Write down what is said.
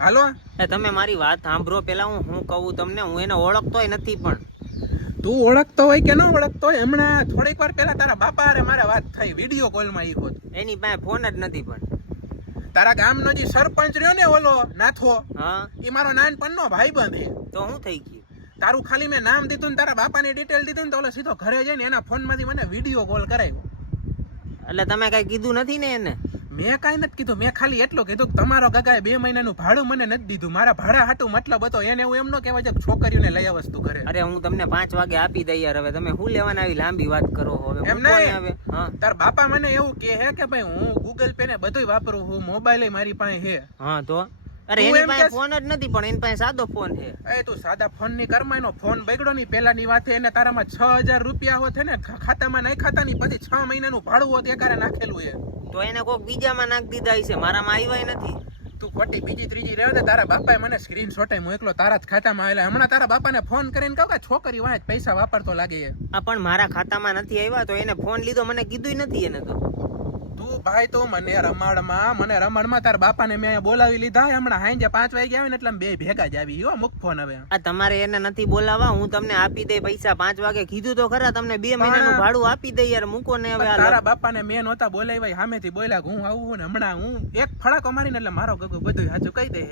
હાલો તમે મારી વાત સાંભળો પેલા હું કહું તમને. હું એને ઓળખતોય નથી પણ. તું ઓળખતો હોય કે ન ઓળખતો હોય, હમણાં થોડીક વાર પહેલા તારા બાપા હારે મારે વાત થઈ વિડીયો કોલમાં. ઈ હોત એની પાસે ફોન જ નથી પણ. તારા ગામનો જે સરપંચ રહ્યો ને ઓલો નાથો, હા એ મારો નાનપણનો ભાઈબંધ છે. તો શું થઈ ગયું? તારું ખાલી મેં નામ દીધું ને તારા બાપાની ડિટેલ દીધું ને તો ઓલો સીધો ઘરે જઈને એના ફોનમાંથી મને વિડીયો કોલ કરાવ્યો. એટલે તમે કઈ કીધું નથી ને એને? મેં કાંઈ નથી કીધું. મેં ખાલી એટલું કીધું કે તમારો ગગાએ 2 મહિનાનું ભાડું મને નથી દીધું. મારા ભાડા હાટું મતલબ હતો. એને એવું એમ ન કહેવાય કે છોકરીઓને લઈ આવસ તું ઘરે. અરે હું તમને 5 વાગે આપી દઈ યાર. હવે તમે શું લેવાના આવી લાંબી વાત કરો? હવે એમ નહીં. હા તાર બાપા મને એવું કહે છે કે ભાઈ હું ગૂગલ પે ને બધુંય વાપરું છું, મોબાઈલ મારી પાસે છે. હા તો અરે તું એની એમ પાસે કે- ફોન જ નથી પણ એની પાસે સાદો ફોન છે. એ તું સાદા ફોન ની કરમાં એનો ફોન બગડ્યો ની પેલાની વાત છે. એને તારામાં 6000 રૂપિયા હોત ને ખાતામાં નહીં ખાતા ની પછી 6 મહિનાનું ભાડું હોત એકારે નાખેલું છે. તો એને કોક બીજામાં નાખી દીધા છે, મારામાં આવ્યા નથી. તું ખોટી બીજી ત્રીજી રહેવા દે. તારા બાપાએ મને સ્ક્રીનશોટ મોકલો તારા જ ખાતામાં આવેલા. હમણાં તારા બાપાને ફોન કરીને કહું કે છોકરી વાંચ પૈસા વાપરતો લાગે છે. આ પણ મારા ખાતામાં નથી આવ્યા. તો એને ફોન લીધો મને કીધું નથી એને. તો તું ભાઈ તો મને રમણમાં તારા બાપાને મેં અહીંયા બોલાવી લીધા. હમણાં હાંજે 5 વાગે આવે ને એટલે બે ભેગા જ આવી. હો મુક ફોન હવે. આ તમારે એને નથી બોલાવા. હું તમને આપી દઈ પૈસા. 5 વાગે કીધું તો ખરા તમને. 2 મહિનાનું ભાડું આપી દઈ યાર. મૂકો ને હવે. તારા બાપાને મેં નહોતા બોલાવ્યા, સામેથી બોલ્યા હું આવું ને હમણાં હું એક ફડાકો મારીને એટલે મારો ગગો બધું સાચું કહી દે.